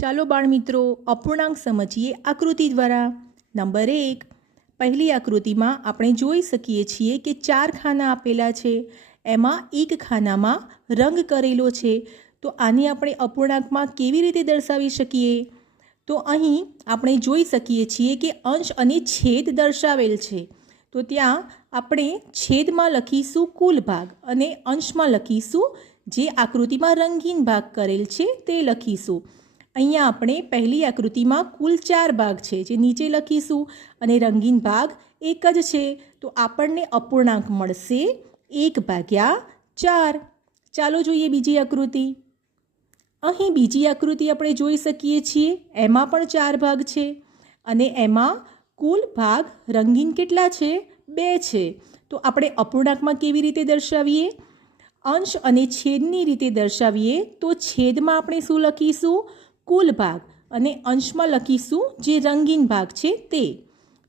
ચાલો બાળમિત્રો અપૂર્ણાંક સમજીએ આકૃતિ દ્વારા. નંબર એક, પહેલી આકૃતિમાં આપણે જોઈ શકીએ છીએ કે ચાર ખાના આપેલા છે. એમાં એક ખાનામાં રંગ કરેલો છે. તો આને આપણે અપૂર્ણાંકમાં કેવી રીતે દર્શાવી શકીએ? તો અહીં આપણે જોઈ શકીએ છીએ કે અંશ અને છેદ દર્શાવેલ છે. તો ત્યાં આપણે છેદમાં લખીશું કુલ ભાગ અને અંશમાં લખીશું જે આકૃતિમાં રંગીન ભાગ કરેલ છે તે લખીશું. અહીંયા આપણે પહેલી આકૃતિમાં કુલ ચાર ભાગ છે, જે નીચે લખીશું અને રંગીન ભાગ એક જ છે. તો આપણને અપૂર્ણાંક મળશે એક ભાગ્યા ચાર. ચાલો જોઈએ બીજી આકૃતિ. અહીં બીજી આકૃતિ આપણે જોઈ શકીએ છીએ, એમાં પણ ચાર ભાગ છે અને એમાં કુલ ભાગ રંગીન કેટલા છે? બે છે. તો આપણે અપૂર્ણાંકમાં કેવી રીતે દર્શાવીએ? અંશ અને છેદની રીતે દર્શાવીએ તો છેદમાં આપણે શું લખીશું? કુલ ભાગ અને અંશમાં લખીશું જે રંગીન ભાગ છે તે.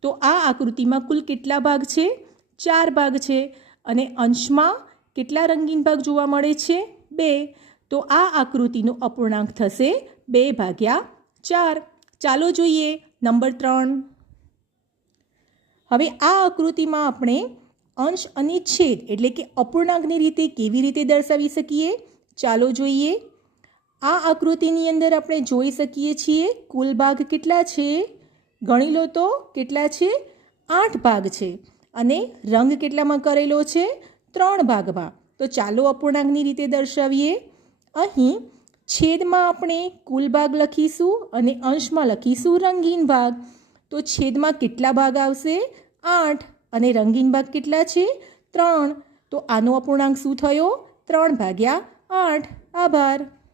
તો આ આકૃતિમાં કુલ કેટલા ભાગ છે? ચાર ભાગ છે અને અંશમાં કેટલા રંગીન ભાગ જોવા મળે છે? બે. તો આ આકૃતિનો અપૂર્ણાંક થશે બે ભાગ્યા ચાર. ચાલો જોઈએ નંબર ત્રણ. હવે આ આકૃતિમાં આપણે અંશ અને છેદ એટલે કે અપૂર્ણાંકની રીતે કેવી રીતે દર્શાવી શકીએ? ચાલો જોઈએ. આ આકૃતિની અંદર આપણે જોઈ શકીએ છીએ કુલ ભાગ કેટલા છે? ગણી લો તો કેટલા છે? આઠ ભાગ છે. અને રંગ કેટલામાં કરેલો છે? ત્રણ ભાગમાં. તો ચાલો અપૂર્ણાંકની રીતે દર્શાવીએ. અહીં છેદમાં આપણે કુલ ભાગ લખીશું અને અંશમાં લખીશું રંગીન ભાગ. તો છેદમાં કેટલા ભાગ આવશે? આઠ. અને રંગીન ભાગ કેટલા છે? ત્રણ. તો આનો અપૂર્ણાંક શું થયો? ત્રણ ભાગ્યા આઠ. આભાર.